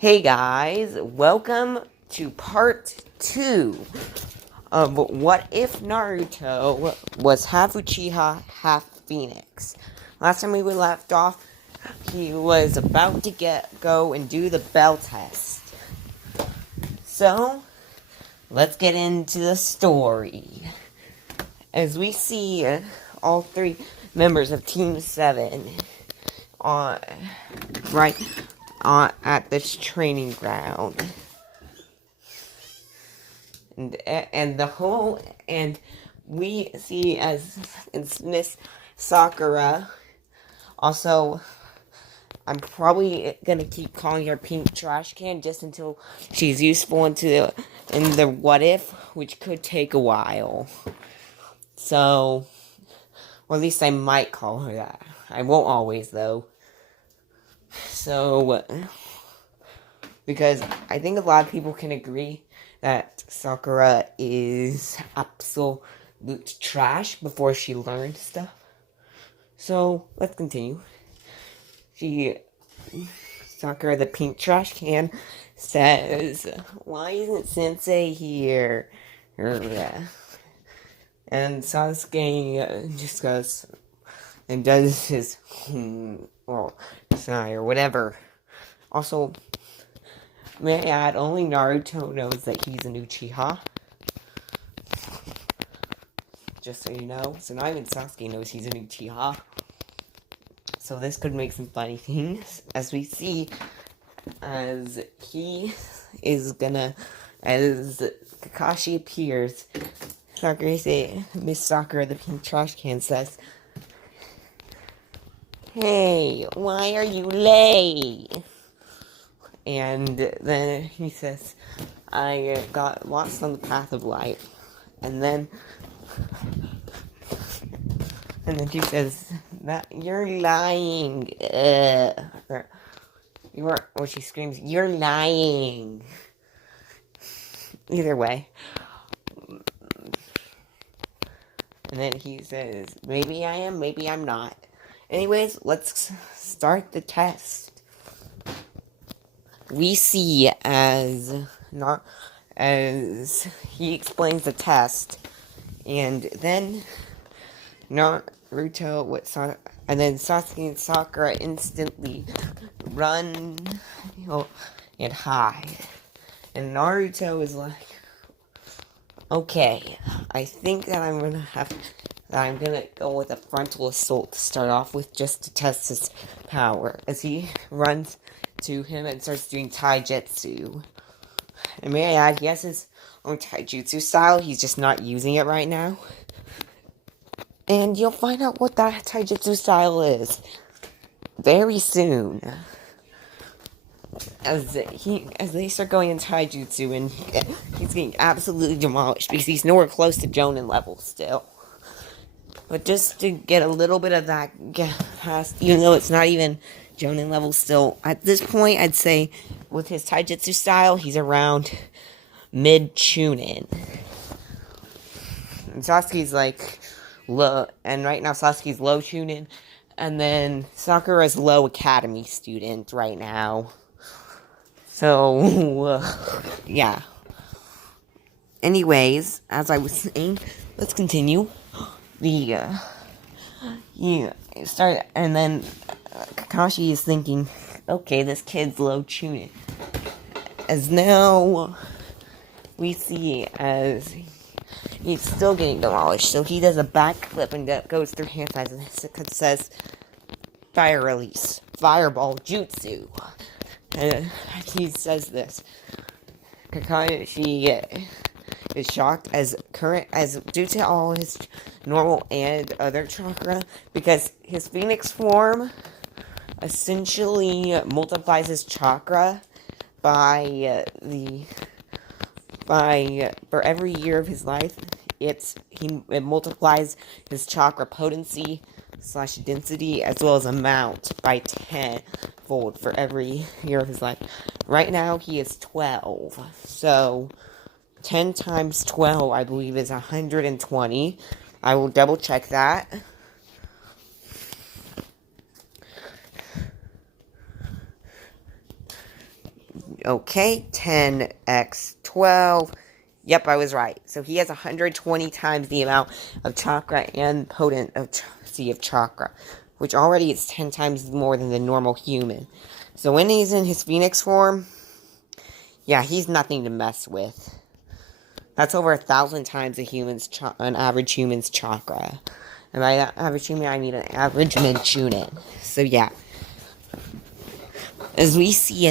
Hey guys, welcome to part 2 of What If Naruto was half Uchiha, half Phoenix. Last time we left off, he was about to go and do the bell test. So, let's get into the story. As we see all 3 members of Team 7 on at this training ground. And we see as Miss Sakura. Also, I'm probably gonna keep calling her Pink Trash Can just until she's useful in the what if, which could take a while. So, or at least I might call her that. I won't always though. So, because I think a lot of people can agree that Sakura is absolute trash before she learned stuff. So, let's continue. Sakura the Pink Trash Can says, "Why isn't Sensei here?" And Sasuke just goes and does his, sigh or whatever. Also, may I add, only Naruto knows that he's an Uchiha. Just so you know. So not even Sasuke knows he's an Uchiha. So this could make some funny things. As we see, as he is gonna, as Kakashi appears, Miss Sakura, the Pink Trash Can, says, "Hey, why are you late?" And then he says, "I got lost on the path of life." And then she says, "That you're lying." Or she screams, "You're lying." Either way. And then he says, "Maybe I am, maybe I'm not." Anyways, let's start the test. We see as he explains the test, and then Naruto and then Sasuke and Sakura instantly run and hide. And Naruto is like, "Okay, I think that I'm gonna go with a frontal assault to start off with, just to test his power." As he runs to him and starts doing taijutsu. And may I add, he has his own taijutsu style, he's just not using it right now. And you'll find out what that taijutsu style is very soon. As they start going in taijutsu, and he's getting absolutely demolished because he's nowhere close to Jonin level still. But just to get a little bit of that past, even though it's not even Jonin level still, at this point, I'd say with his taijutsu style, he's around mid Chunin. And Sasuke's like low, and right now Sasuke's low Chunin, and then Sakura's low academy student right now. So, yeah. Anyways, as I was saying, let's continue. And then Kakashi is thinking, "Okay, this kid's low Chunin." As now we see as he's still getting demolished, so he does a backflip and goes through hand size, and it says, "Fire release, fireball jutsu." And he says this. Kakashi is shocked as due to all his normal and other chakra, because his Phoenix form essentially multiplies his chakra for every year of his life. It multiplies his chakra potency / density as well as amount by 10-fold for every year of his life. Right now he is 12, so 10 times 12 I believe is 120. I will double check that. Okay, 10x 12. Yep, I was right. So he has 120 times the amount of chakra and potency of chakra, which already is 10 times more than the normal human. So when he's in his phoenix form, yeah, he's nothing to mess with. That's over 1,000 times an average human's chakra. And by that average human, I mean an average mensch unit. So yeah. As we see,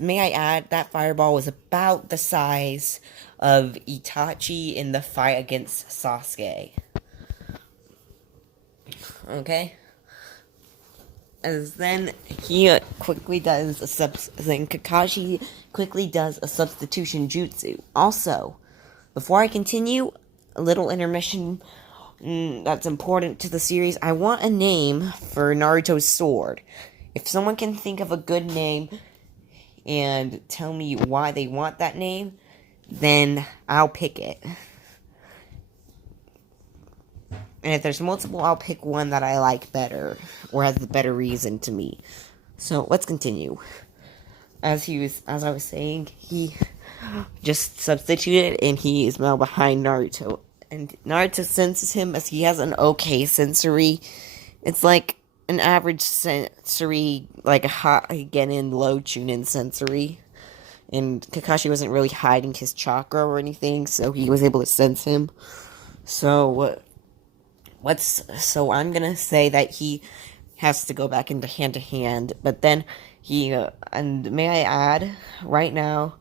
may I add, that fireball was about the size of Itachi in the fight against Sasuke. Okay? As then he quickly does then Kakashi quickly does a substitution jutsu. Also, before I continue, a little intermission that's important to the series. I want a name for Naruto's sword. If someone can think of a good name and tell me why they want that name, then I'll pick it. And if there's multiple, I'll pick one that I like better, or has the better reason to me. So, let's continue. As I was saying, he just substituted, and he is now behind Naruto. And Naruto senses him as he has an okay sensory. It's like an average sensory, like a hot, Genin, low Chunin sensory. And Kakashi wasn't really hiding his chakra or anything, so he was able to sense him. So I'm gonna say that he has to go back into hand-to-hand, but then and may I add, right now,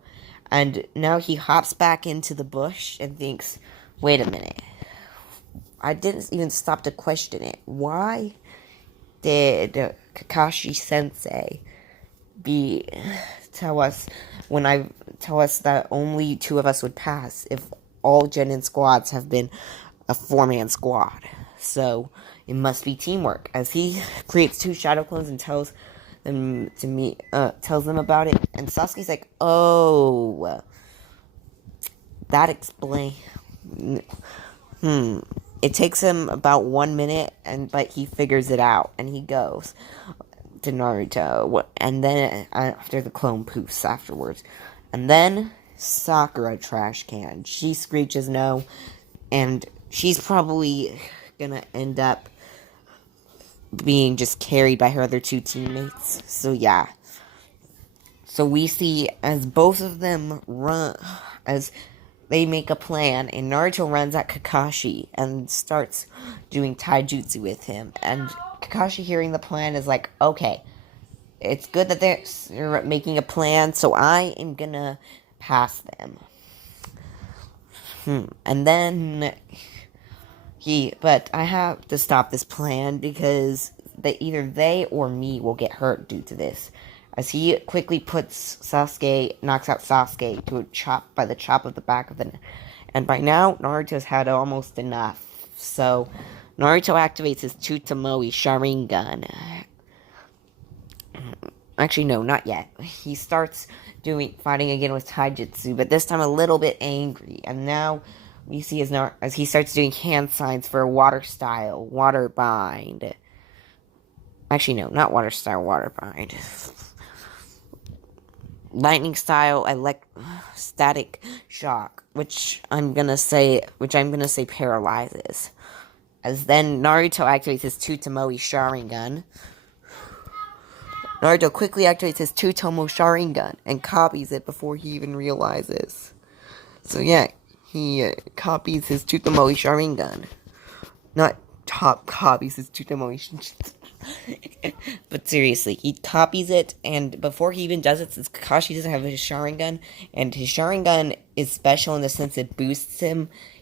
and now he hops back into the bush and thinks, wait a minute, I didn't even stop to question it. Why did Kakashi Sensei tell us that only 2 of us would pass if all Genin squads have been a 4-man squad? So it must be teamwork, as he creates 2 shadow clones and tells them about it. And Sasuke's like, oh, that explains. It takes him about 1 minute, but he figures it out, and he goes to Naruto, and then after the clone poofs afterwards, and then Sakura trash can. She screeches no, and she's probably gonna end up being just carried by her other 2 teammates. So yeah. So we see as both of them run, as they make a plan, and Naruto runs at Kakashi and starts doing taijutsu with him. And Kakashi, hearing the plan, is like, okay, it's good that they're making a plan, so I am gonna pass them. And then but I have to stop this plan because either they or me will get hurt due to this. As he quickly knocks out Sasuke to a chop of the back of the neck. And by now, Naruto's had almost enough. So, Naruto activates his Tsutomu Sharingan. Actually, no, not yet. He starts fighting again with taijutsu, but this time a little bit angry. And now we see as he starts doing hand signs for a water bind. Actually, no, not water style, water bind. Lightning style, static shock, which I'm gonna say paralyzes. As then Naruto activates his Tsutomu Sharingan. Naruto quickly activates his Tsutomu Sharingan and copies it before he even realizes. So yeah, he copies his Tsutomu Sharingan. Not copies his Tsutomu but seriously, he copies it, and before he even does it, since Kakashi doesn't have his Sharingan, and his Sharingan is special in the sense it boosts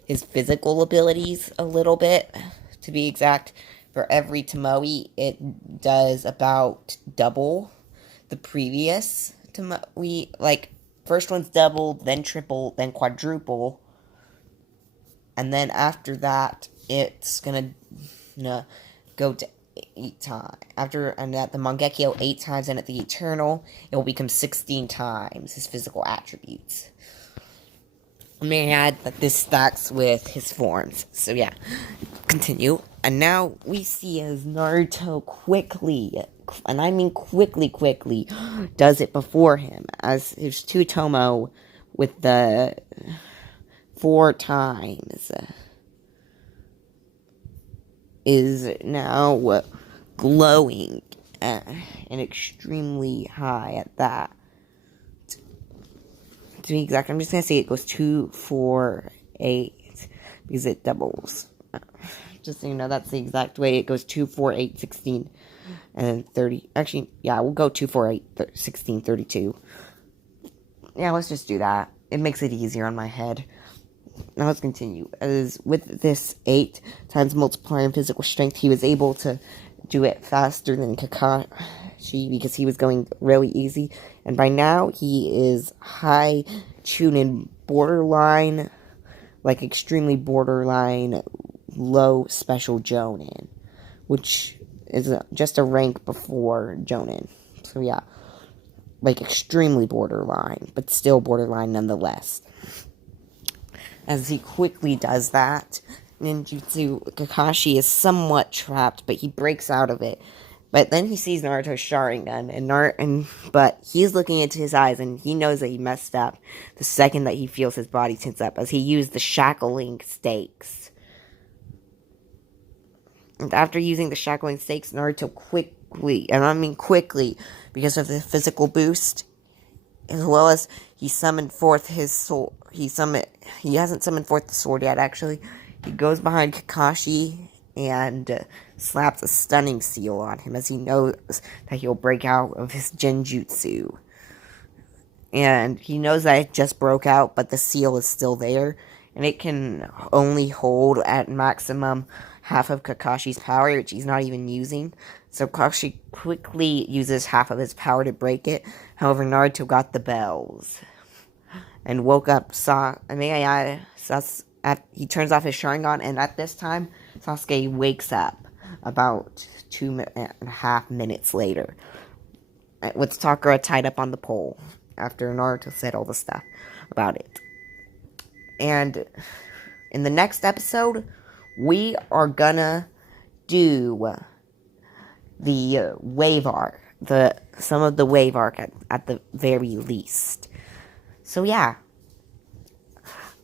his physical abilities a little bit, to be exact. For every Tomoe, it does about double the previous Tomoe. Like, first one's double, then triple, then quadruple, and then after that, it's gonna go to 8 times. And at the Mangekyo 8 times, and at the Eternal, it will become 16 times his physical attributes. I may add that this stacks with his forms. So yeah, continue. And now we see as Naruto quickly and I mean quickly, does it before him, as his Tsutomu with the 4 times is now glowing and extremely high at that. To be exact, I'm just going to say it goes 2, 4, 8, because it doubles. Just so you know, that's the exact way. It goes 2, 4, 8, 16, and then 30. Actually, yeah, we'll go 2, 4, 8, 16, 32. Yeah, let's just do that. It makes it easier on my head. Now let's continue. As with this 8 times multiplier in physical strength, he was able to do it faster than Kakashi because he was going really easy. And by now, he is high Chunin borderline, like extremely borderline low special Jonin, which is just a rank before Jonin. So yeah, like extremely borderline, but still borderline nonetheless. As he quickly does that, ninjutsu, Kakashi is somewhat trapped, but he breaks out of it. But then he sees Naruto's Sharingan, but he's looking into his eyes, and he knows that he messed up the second that he feels his body tense up, as he used the shackling stakes. And after using the shackling stakes, Naruto quickly, and I mean quickly, because of the physical boost, as well as he summoned forth his soul. He hasn't summoned forth the sword yet, actually. He goes behind Kakashi and slaps a stunning seal on him, as he knows that he'll break out of his genjutsu. And he knows that it just broke out, but the seal is still there, and it can only hold at maximum half of Kakashi's power, which he's not even using. So Kakashi quickly uses half of his power to break it. However, Naruto got the bells and woke up. He turns off his Sharingan, and at this time, Sasuke wakes up about 2.5 minutes later, with Sakura tied up on the pole after Naruto said all the stuff about it. And in the next episode, we are gonna do the wave arc, some of the wave arc at the very least. So yeah,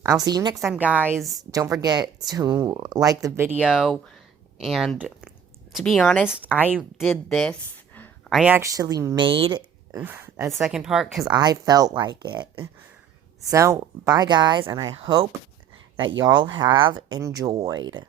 I'll see you next time, guys. Don't forget to like the video, and to be honest, I did this. I actually made a second part because I felt like it. So, bye guys, and I hope that y'all have enjoyed.